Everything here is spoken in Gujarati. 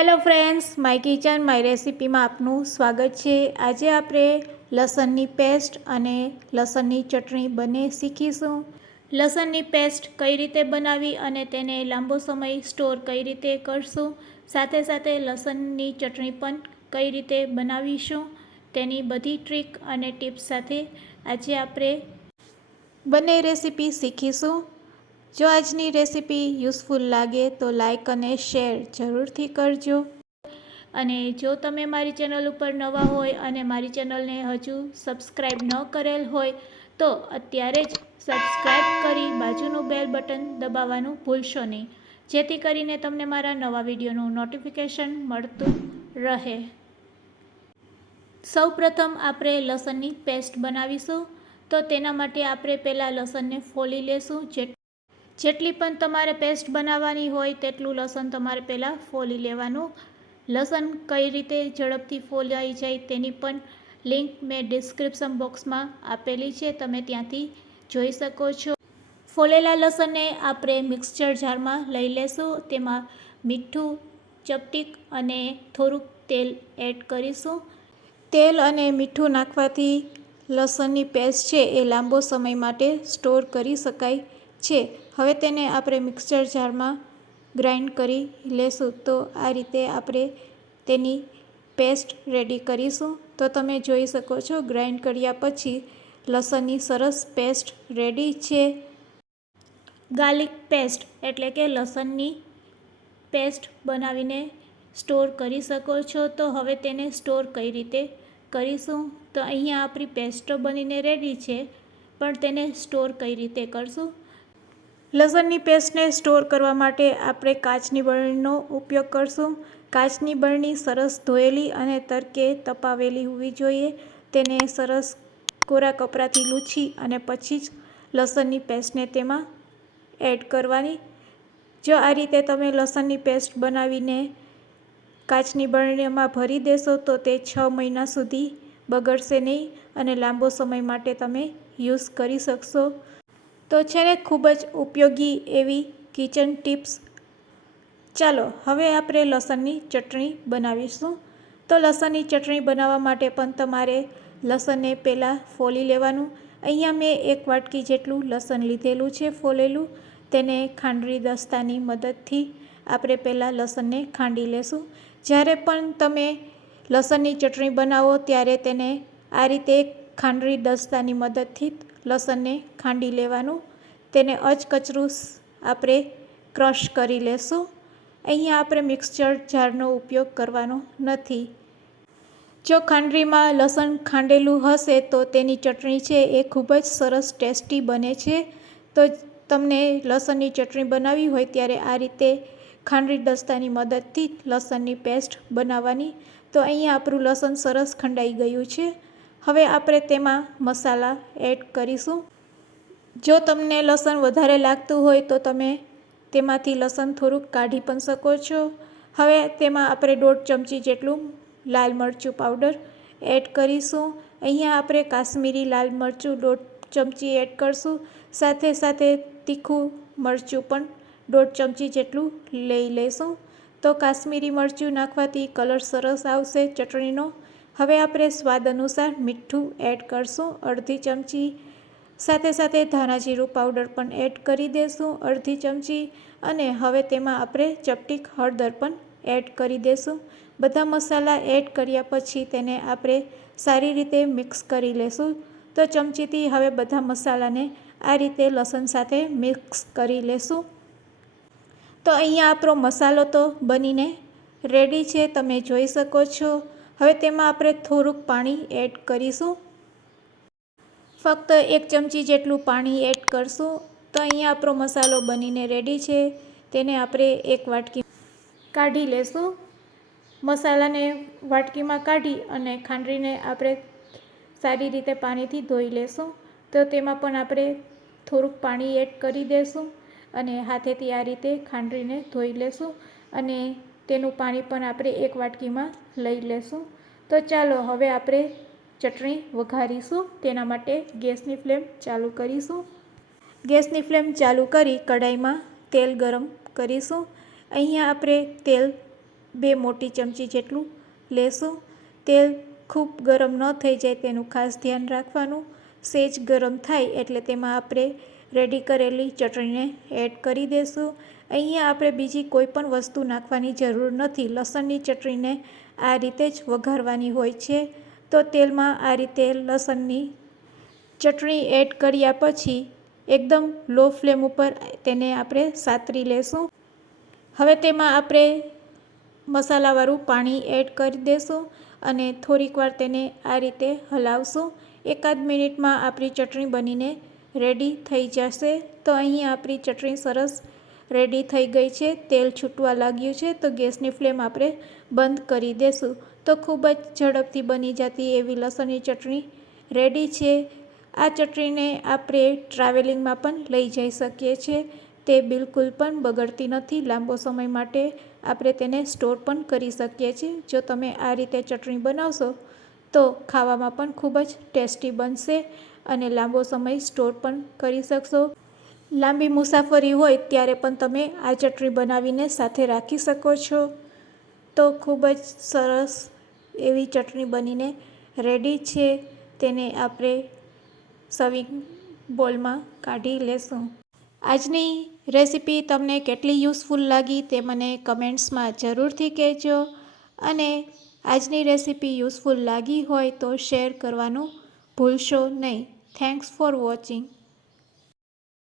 ફ્રેન્ડ્સ, માય કિચન, માય રેસિપીમાં આપનું સ્વાગત છે. આજે આપણે લસણની પેસ્ટ અને લસણની ચટણી બંને શીખીશું. લસણની પેસ્ટ કઈ રીતે બનાવી અને તેને લાંબો સમય સ્ટોર કઈ રીતે કરશું, સાથે સાથે લસણની ચટણી પણ કઈ રીતે બનાવીશું, તેની બધી ટ્રીક અને ટિપ્સ સાથે આજે આપણે બંને રેસીપી શીખીશું. જો આજની રેસીપી યુઝફુલ લાગે તો લાઇક અને શેર જરૂરથી કરજો. અને જો તમે મારી ચેનલ ઉપર નવા હોય અને મારી ચેનલને હજુ સબસ્ક્રાઈબ ન કરેલ હોય, તો અત્યારે જ સબસ્ક્રાઈબ કરી બાજુનું બેલ બટન દબાવવાનું ભૂલશો નહીં. જેથી કરીને તમને મારા નવા વિડીયોનું નોટિફિકેશન મળતું રહે. સૌપ્રથમ આપણે લસણની પેસ્ટ બનાવીશું. તો તેના માટે આપણે પહેલાં લસણને ફોલી લેશું જે જેટલી પણ તમારે પેસ્ટ બનાવવાની હોય તેટલું લસણ તમારે પહેલાં ફોલી લેવાનું. લસણ કઈ રીતે ઝડપથી ફોલાઈ જાય તેની પણ લિંક મેં ડિસ્ક્રિપ્શન બોક્સમાં આપેલી છે, તમે ત્યાંથી જોઈ શકો છો. ફોલેલા લસણને આપણે મિક્સચર જારમાં લઈ લેશું, તેમાં મીઠું, ચપટીક અને થોડુંક તેલ એડ કરીશું. તેલ અને મીઠું નાખવાથી લસણની પેસ્ટ છે એ લાંબો સમય માટે સ્ટોર કરી શકાય છે. હવે તેને આપણે મિક્સર જારમાં ગ્રાઇન્ડ કરી લેશું. તો આ રીતે આપણે તેની પેસ્ટ રેડી કરીશું. તો તમે જોઈ શકો છો, ગ્રાઇન્ડ કર્યા પછી લસણની સરસ પેસ્ટ રેડી છે. ગાર્લિક પેસ્ટ એટલે કે લસણની પેસ્ટ બનાવીને સ્ટોર કરી શકો છો. તો હવે તેને સ્ટોર કઈ રીતે કરીશું? તો અહીંયા આપણી પેસ્ટ બનીને રેડી છે, પણ તેને સ્ટોર કઈ રીતે કરશું? લસણની પેસ્ટને સ્ટોર કરવા માટે આપણે કાચની બરણીનો ઉપયોગ કરશું. કાચની બરણી સરસ ધોયેલી અને તરકે તપાવેલી હોવી જોઈએ. તેને સરસ કોરા કપરાથી લૂછી અને પછી જ લસણની પેસ્ટને તેમાં એડ કરવાની. જો આ રીતે તમે લસણની પેસ્ટ બનાવીને કાચની બરણીમાં ભરી દેશો તો તે છ મહિના સુધી બગડશે નહીં અને લાંબો સમય માટે તમે યુઝ કરી શકશો. તો છે ને ખૂબ જ ઉપયોગી એવી કિચન ટિપ્સ. ચાલો, હવે આપણે લસણની ચટણી બનાવીશું. તો લસણની ચટણી બનાવવા માટે પણ તમારે લસણને પહેલાં ફોલી લેવાનું. અહીંયા મેં એક વાટકી જેટલું લસણ લીધેલું છે ફોલેલું. તેને ખાંડરી દસ્તાની મદદથી આપણે પહેલાં લસણને ખાંડી લેશું. જ્યારે પણ તમે લસણની ચટણી બનાવો ત્યારે તેને આ રીતે ખાંડરી દસ્તાની મદદથી લસણને ખાંડી લેવાનું. તેને અચકચરું આપણે ક્રશ કરી લેશું. અહીંયા આપણે મિક્સચર જારનો ઉપયોગ કરવાનો નથી. જો ખાંડરીમાં લસણ ખાંડેલું હશે તો તેની ચટણી છે એ ખૂબ જ સરસ ટેસ્ટી બને છે. તો તમને લસણની ચટણી બનાવી હોય ત્યારે આ રીતે ખાંડરી દસ્તાની મદદથી લસણની પેસ્ટ બનાવવાની. તો અહીંયા આપણું લસણ સરસ ખંડાઈ ગયું છે. હવે આપણે તેમાં મસાલા એડ કરીશું. જો તમને લસણ વધારે લાગતું હોય તો તમે તેમાંથી લસણ થોડુંક કાઢી પણ શકો છો. હવે તેમાં આપણે દોઢ ચમચી જેટલું લાલ મરચું પાવડર એડ કરીશું. અહીંયા આપણે કાશ્મીરી લાલ મરચું દોઢ ચમચી એડ કરશું. સાથે સાથે તીખું મરચું પણ દોઢ ચમચી જેટલું લઈ લઈશું તો કાશ્મીરી મરચું નાખવાથી કલર સરસ આવશે, ચટણીનો. હવે આપણે સ્વાદ અનુસાર મીઠું એડ કરશું. અડધી ચમચી સાથે સાથે ધાણા જીરું પાવડર પણ એડ કરી દઈશું અડધી ચમચી અને હવે તેમાં આપણે ચપટીક હળદર પણ એડ કરી દઈશું બધા મસાલા એડ કર્યા પછી તેને આપણે સારી રીતે મિક્સ કરી લેશું. તો ચમચીથી હવે બધા મસાલાને આ રીતે લસણ સાથે મિક્સ કરી લેશું. તો અહીંયા આપણો મસાલો તો બનીને રેડી છે. તમે જોઈ શકો છો. હવે તેમાં આપણે થોડુંક પાણી એડ કરીશું. ફક્ત એક ચમચી જેટલું પાણી એડ કરશું. તો અહીંયા આપણો મસાલો બનીને રેડી છે. તેને આપણે એક વાટકી કાઢી લેશું. મસાલાને વાટકીમાં કાઢી અને ખાંડરીને આપણે સારી રીતે પાણીથી ધોઈ લેશું. તો તેમાં પણ આપણે થોડુંક પાણી એડ કરી દઈશું અને હાથેથી આ રીતે ખાંડરીને ધોઈ લેશું અને તેનું પાણી પણ આપણે એક વાટકીમાં લઈ લેશું. તો ચાલો હવે આપણે ચટણી વઘારીશું. તેના માટે ગેસની ફ્લેમ ચાલુ કરીશું. ગેસની ફ્લેમ ચાલુ કરી કઢાઈમાં તેલ ગરમ કરીશું. અહીંયા આપણે તેલ બે મોટી ચમચી જેટલું લેશું. તેલ ખૂબ ગરમ ન થઈ જાય તેનું ખાસ ધ્યાન રાખવાનું. સેજ ગરમ થાય એટલે તેમાં આપણે રેડી કરેલી ચટણીને એડ કરી દઈશું અહીંયા આપણે બીજી કોઈ પણ વસ્તુ નાખવાની જરૂર નથી. લસણની ચટણીને આ રીતે જ વઘારવાની હોય છે. તો તેલમાં આ રીતે લસણની ચટણી એડ કર્યા પછી એકદમ લો ફ્લેમ ઉપર તેને આપણે સાતરી લેશું. હવે તેમાં આપણે મસાલાવાળું પાણી એડ કરી દેશું અને થોડીક વાર તેને આ રીતે હલાવશું. એકાદ મિનિટમાં આપણી ચટણી બનીને રેડી થઈ જશે. તો અહીં આપણી ચટણી સરસ રેડી થઈ ગઈ છે. તેલ છૂટવા લાગ્યું છે. તો ગેસની ફ્લેમ આપણે બંધ કરી દેશું. તો ખૂબ જ ઝડપથી બની જતી એવી લસણની ચટણી રેડી છે. આ ચટણીને આપણે ટ્રાવેલિંગમાં પણ લઈ જઈ શકીએ છીએ તે બિલકુલ પણ બગડતી નથી. લાંબો સમય માટે આપણે તેને સ્ટોર પણ કરી શકીએ છીએ. જો તમે આ રીતે ચટણી બનાવશો તો ખાવામાં પણ ખૂબ જ ટેસ્ટી બનશે. અને લાંબો સમય સ્ટોર પણ કરી શકશો. લાંબી મુસાફરી હોય ત્યારે પણ તમે આ ચટણી બનાવીને સાથે રાખી શકો છો. તો ખૂબ જ સરસ એવી ચટણી બનીને રેડી છે. તેને આપણે સર્વિંગ બોલમાં કાઢી લેશું. આજની રેસીપી તમને કેટલી યુઝફુલ લાગી તે મને કમેન્ટ્સમાં જરૂરથી કહેજો. અને આજની રેસીપી યુઝફુલ લાગી હોય તો શેર કરવાનું ભૂલશો નહીં. Thanks for watching